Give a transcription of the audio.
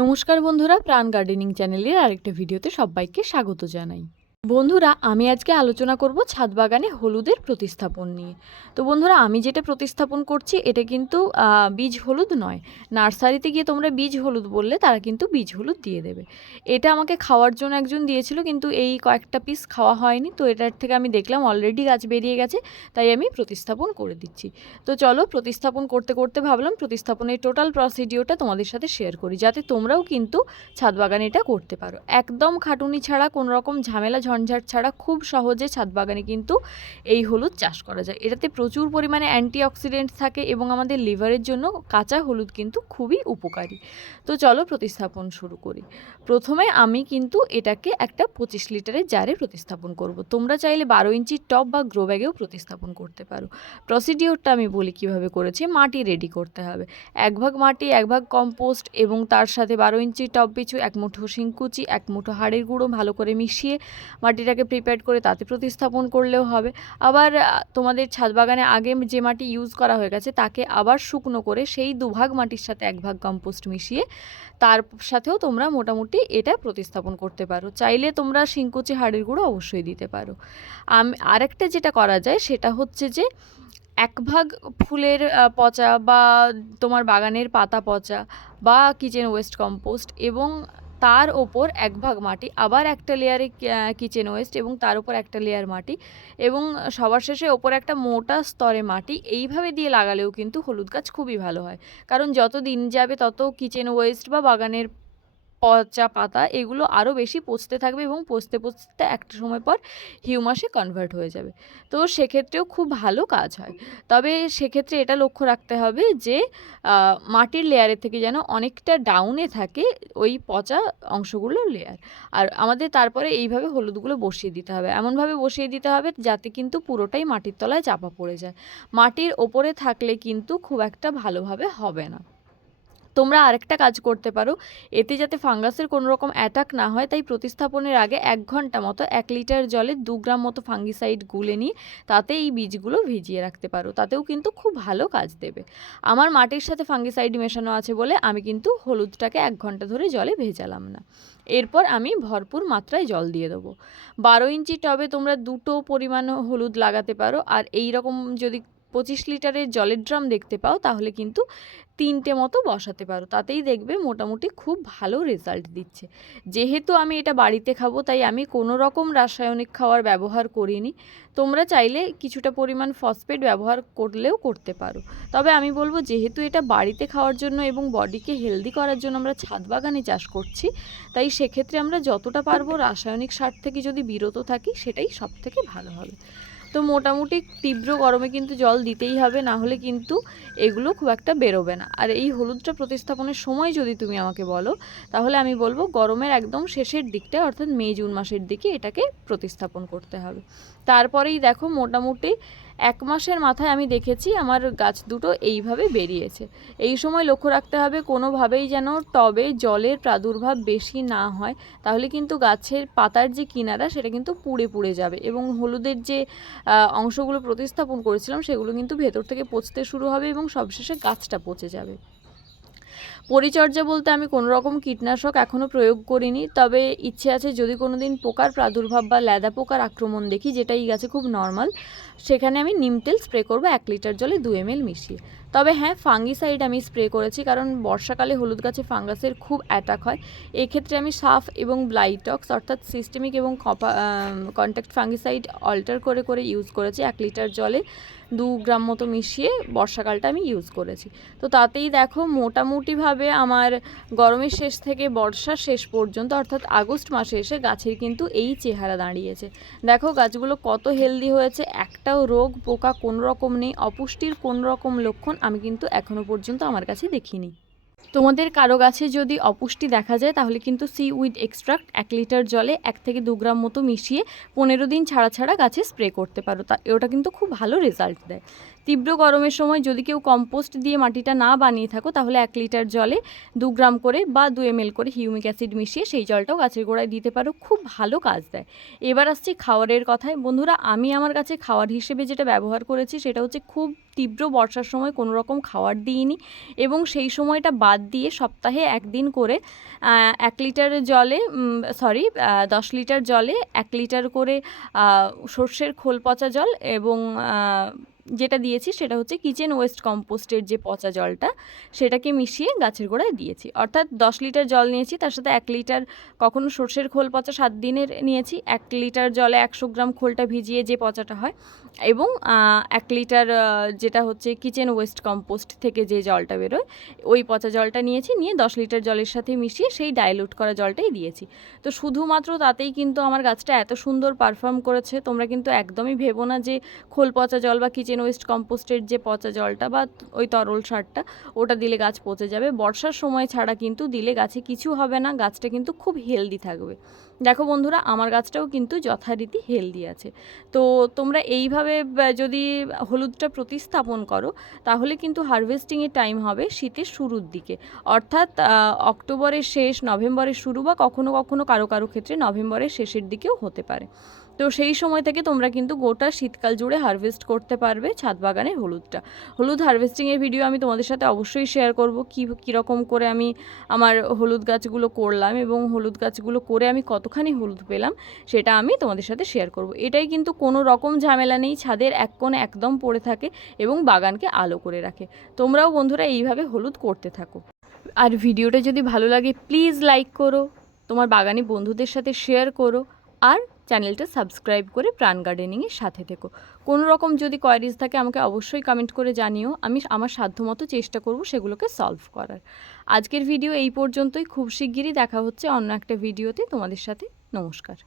নমস্কার বন্ধুরা, প্রাণ গার্ডেনিং চ্যানেলের আরেকটা ভিডিওতে সবাইকে স্বাগত জানাই। বন্ধুরা, আমি আজকে আলোচনা করব ছাদ বাগানে হলুদের প্রতিস্থাপন নিয়ে। তো বন্ধুরা, আমি যেটা প্রতিস্থাপন করছি এটা কিন্তু বীজ হলুদ নয়। নার্সারিতে গিয়ে তোমরা বীজ হলুদ বললে তারা কিন্তু বীজ হলুদ দিয়ে দেবে। এটা আমাকে খাওয়ার জন্য একজন দিয়েছিল, কিন্তু এই কয়েকটা পিস খাওয়া হয়নি। তো এটার থেকে আমি দেখলাম অলরেডি গাছ বেরিয়ে গেছে, তাই আমি প্রতিস্থাপন করে দিচ্ছি। তো চলো, প্রতিস্থাপন করতে করতে ভাবলাম প্রতিস্থাপনের টোটাল প্রসিডিওরটা তোমাদের সাথে শেয়ার করি, যাতে তোমরাও কিন্তু ছাদ বাগানে এটা করতে পারো। একদম খাটুনি ছাড়া, কোনো রকম ঝামেলা ঝঞ্ঝাট ছাড়া খুব সহজে ছাদ বাগানে কিন্তু এই হলুদ চাষ করা যায়। এটাতে প্রচুর পরিমাণে অ্যান্টিঅক্সিডেন্টস থাকে এবং আমাদের লিভারের জন্য কাঁচা হলুদ কিন্তু খুবই উপকারী। তো চলো প্রতিস্থাপন শুরু করি। প্রথমে আমি কিন্তু এটাকে একটা 25 লিটারের জারে প্রতিস্থাপন করব। তোমরা চাইলে 12 ইঞ্চির টব বা গ্রো ব্যাগেও প্রতিস্থাপন করতে পারো। প্রসিডিওরটা আমি বলি কিভাবে করেছি। মাটি রেডি করতে হবে। 1 ভাগ মাটি, 1 ভাগ কম্পোস্ট এবং তার সাথে 12 ইঞ্চি টব পিছু 1 মুঠো শিংকুচি, 1 মুঠো হাড়ের গুঁড়ো ভালো করে মিশিয়ে মাটিটাকে প্রিপেয়ার করে তাতে প্রতিস্থাপন করলেও হবে। আবার তোমাদের ছাদ বাগানে আগে যে মাটি ইউজ করা হয়ে গেছে তাকে আবার শুকনো করে সেই 2 ভাগ মাটির সাথে 1 ভাগ কম্পোস্ট মিশিয়ে তার সাথেও তোমরা মোটামুটি এটা প্রতিস্থাপন করতে পারো। চাইলে তোমরা শিংকুচি হাড়ের গুঁড়ো অবশ্যই দিতে পারো। আরেকটা যেটা করা যায় সেটা হচ্ছে যে 1 ভাগ ফুলের পচা বা তোমার বাগানের পাতা পচা বা কিচেন ওয়েস্ট কম্পোস্ট এবং তার ওপর 1 ভাগ মাটি, আবার একটা লেয়ারে কিচেন ওয়েস্ট এবং তার উপর একটা লেয়ার মাটি এবং সবার শেষে ওপর একটা মোটা স্তরে মাটি, এইভাবে দিয়ে লাগালেও কিন্তু হলুদ গাছ খুবই ভালো হয়। কারণ যত দিন যাবে তত কিচেন ওয়েস্ট বা বাগানের পচা পাতা এগুলো আরও বেশি পচতে থাকবে এবং পচতে পচতে একটা সময় পর হিউমাসে কনভার্ট হয়ে যাবে। তো সেক্ষেত্রেও খুব ভালো কাজ হয়। তবে সেক্ষেত্রে এটা লক্ষ্য রাখতে হবে যে মাটির লেয়ারের থেকে যেন অনেকটা ডাউনে থাকে ওই পচা অংশগুলো লেয়ার। আর আমাদের তারপরে এইভাবে হলুদগুলো বসিয়ে দিতে হবে, এমনভাবে বসিয়ে দিতে হবে যাতে কিন্তু পুরোটাই মাটির তলায় চাপা পড়ে যায়। মাটির ওপরে থাকলে কিন্তু খুব একটা ভালোভাবে হবে না। তোমরা আরেকটা কাজ করতে পারো, এতে যাতে ফাঙ্গাসের কোনো রকম অ্যাটাক না হয় তাই প্রতিস্থাপনের আগে 1 ঘন্টা মতো 1 লিটার জলে 2 গ্রাম মতো ফাঙ্গিসাইড গুলে নিয়ে তাতে এই বীজগুলো ভিজিয়ে রাখতে পারো। তাতেও কিন্তু খুব ভালো কাজ দেবে। আমার মাটির সাথে ফাঙ্গিসাইড মেশানো আছে বলে আমি কিন্তু হলুদটাকে 1 ঘন্টা ধরে জলে ভেজালাম না। এরপর আমি ভরপুর মাত্রায় জল দিয়ে দেবো। 12 ইঞ্চি টবে তোমরা 2টো পরিমাণ হলুদ লাগাতে পারো। আর এই রকম যদি 25 লিটারের জলের ড্রাম দেখতে পাও তাহলে কিন্তু 3টে মতো বসাতে পারো, তাতেই দেখবে মোটামুটি খুব ভালো রেজাল্ট দিচ্ছে। যেহেতু আমি এটা বাড়িতে খাবো তাই আমি কোনো রকম রাসায়নিক খাবার ব্যবহার করিনি। তোমরা চাইলে কিছুটা পরিমাণ ফসফেট ব্যবহার করলেও করতে পারো। তবে আমি বলবো, যেহেতু এটা বাড়িতে খাওয়ার জন্য এবং বডিকে হেলদি করার জন্য আমরা ছাদ বাগানে চাষ করছি, তাই সেক্ষেত্রে আমরা যতটা পারবো রাসায়নিক সার থেকে যদি বিরত থাকি সেটাই সবথেকে ভালো হবে। তো মোটামুটি তীব্র গরমে কিন্তু জল দিতেই হবে, না হলে কিন্তু এগুলো খুব একটা বেরোবে না। আর এই হলুদটা প্রতিস্থাপনের সময় যদি তুমি আমাকে বলো, তাহলে আমি বলবো গরমের একদম শেষের দিকটা, অর্থাৎ মে জুন মাসের দিকে এটাকে প্রতিস্থাপন করতে হবে। তারপরেই দেখো মোটামুটি 1 মাসের মাথায় আমি দেখেছি আমার গাছ দুটো এইভাবে বেরিয়েছে। এই সময় লক্ষ্য রাখতে হবে কোনোভাবেই যেন টবে জলের প্রাদুর্ভাব বেশি না হয়, তাহলে কিন্তু গাছের পাতার যে কিনারা সেটা কিন্তু পুড়ে পুড়ে যাবে এবং হলুদের যে অংশগুলো প্রতিস্থাপন করেছিলাম সেগুলো কিন্তু ভেতর থেকে পচতে শুরু হবে এবং সবশেষে গাছটা পচে যাবে। পরিচর্যা বলতে আমি কোনো রকম কীটনাশক এখনও প্রয়োগ করিনি, তবে ইচ্ছে আছে যদি কোনো দিন পোকার প্রাদুর্ভাব বা ল্যাদা পোকার আক্রমণ দেখি, যেটা এই গাছে খুব নর্মাল, সেখানে আমি নিম তেল স্প্রে করবো 1 লিটার জলে 2 ml মিশিয়ে। তবে হ্যাঁ, ফাঙ্গিসাইড আমি স্প্রে করেছি, কারণ বর্ষাকালে হলুদ গাছে ফাঙ্গাসের খুব অ্যাটাক হয়। এক্ষেত্রে আমি সাফ এবং ব্লাইটক্স অর্থাৎ সিস্টেমিক এবং কন্ট্যাক্ট ফাঙ্গিসাইড অল্টার করে করে ইউজ করেছি। 1 লিটার জলে 2 গ্রাম মতো মিশিয়ে বর্ষাকালটা আমি ইউজ করেছি। তো তাতেই দেখো মোটামুটিভাবে আমার গরমের শেষ থেকে বর্ষার শেষ পর্যন্ত অর্থাৎ আগস্ট মাসে এসে গাছের কিন্তু এই চেহারা দাঁড়িয়েছে। দেখো গাছগুলো কত হেলদি হয়েছে, একটাও রোগ পোকা কোনো রকম নেই, অপুষ্টির কোনো রকম লক্ষণ আমি কিন্তু এখনও পর্যন্ত আমার কাছে দেখিনি। তোমাদের কারো গাছে যদি অপুষ্টি দেখা যায় তাহলে কিন্তু সিউইড এক্সট্রাক্ট 1 লিটার জলে 1 থেকে 2 গ্রাম মতো মিশিয়ে 15 দিন ছাড়া ছাড়া গাছে স্প্রে করতে পারো। ওটা কিন্তু খুব ভালো রেজাল্ট দেয়। তীব্র গরমের সময় যদি কেউ কম্পোস্ট দিয়ে মাটিটা না বানিয়ে থাকো তাহলে 1 লিটার জলে 2 গ্রাম করে বা 2 ml করে হিউমিক অ্যাসিড মিশিয়ে সেই জলটাও গাছের গোড়ায় দিতে পারো, খুব ভালো কাজ দেয়। এবার আসছি খাওয়ারের কথায়। বন্ধুরা, আমি আমার গাছে খাওয়ার হিসেবে যেটা ব্যবহার করেছি সেটা হচ্ছে খুব তীব্র বর্ষার সময় কোনো রকম খাওয়ার দিইনি, এবং সেই সময়টা বাদ দিয়ে সপ্তাহে 1 দিন করে 1 লিটার জলে 10 লিটার জলে 1 লিটার করে সর্ষের খোল পচা জল এবং যেটা দিয়েছি সেটা হচ্ছে কিচেন ওয়েস্ট কম্পোস্টের যে পচা জলটা সেটাকে মিশিয়ে গাছের গোড়ায় দিয়েছি। অর্থাৎ 10 লিটার জল নিয়েছি, তার সাথে 1 লিটার কখনো সর্ষের খোল পচা 7 দিনের নিয়েছি, 1 লিটার জলে 100 গ্রাম খোলটা ভিজিয়ে যে পচাটা হয়, এবং 1 লিটার যেটা হচ্ছে কিচেন ওয়েস্ট কম্পোস্ট থেকে যে জলটা বেরোয় ওই পচা জলটা নিয়েছি, নিয়ে 10 লিটার জলের সাথে মিশিয়ে সেই ডাইলুট করা জলটাই দিয়েছি। তো শুধুমাত্র তাতেই কিন্তু আমার গাছটা এত সুন্দর পারফর্ম করেছে। তোমরা কিন্তু একদমই ভেবো না যে খোল পচা জল বা কিচেন ওয়েস্ট কম্পোস্টের যে পচা জলটা বা ওই তরল সারটা ওটা দিলে গাছ পচে যাবে। বর্ষার সময় ছাড়া কিন্তু দিলে গাছে কিছু হবে না, গাছটা কিন্তু খুব হেলদি থাকবে। দেখো বন্ধুরা, আমার গাছটাও কিন্তু যথারীতি হেলদি আছে। তো তোমরা এইভাবে যদি হলুদটা প্রতিস্থাপন করো তাহলে কিন্তু হারভেস্টিংয়ের টাইম হবে শীতের শুরুর দিকে, অর্থাৎ অক্টোবরের শেষ, নভেম্বরের শুরু, বা কখনো কখনো কারো কারো ক্ষেত্রে নভেম্বরের শেষের দিকেও হতে পারে। তো সেই সময় থেকে তোমরা কিন্তু গোটা শীতকাল জুড়ে হারভেস্ট করতে পারবে ছাদ বাগানের হলুদটা। হলুদ হারভেস্টিংয়ের ভিডিও আমি তোমাদের সাথে অবশ্যই শেয়ার করব, কীরকম করে আমি আমার হলুদ গাছগুলো করলাম এবং হলুদ গাছগুলো করে আমি কতখানি হলুদ পেলাম সেটা আমি তোমাদের সাথে শেয়ার করব। এটাই কিন্তু কোনো রকম ঝামেলা নেই, ছাদের এক কোণে একদম পড়ে থাকে এবং বাগানকে আলো করে রাখে। তোমরাও বন্ধুরা এইভাবে হলুদ করতে থাকো। আর ভিডিওটা যদি ভালো লাগে প্লিজ লাইক করো, তোমার বাগানি বন্ধুদের সাথে শেয়ার করো, আর চ্যানেলটা সাবস্ক্রাইব করে প্রাণ গার্ডেনিংয়ের সাথে থেকো। কোনো রকম যদি কোয়ারিজ থাকে আমাকে অবশ্যই কমেন্ট করে জানিও, আমি আমার সাধ্যমতো চেষ্টা করব সেগুলোকে সলভ করার। আজকের ভিডিও এই পর্যন্তই, খুব শিগগিরই দেখা হচ্ছে অন্য একটা ভিডিওতে তোমাদের সাথে। নমস্কার।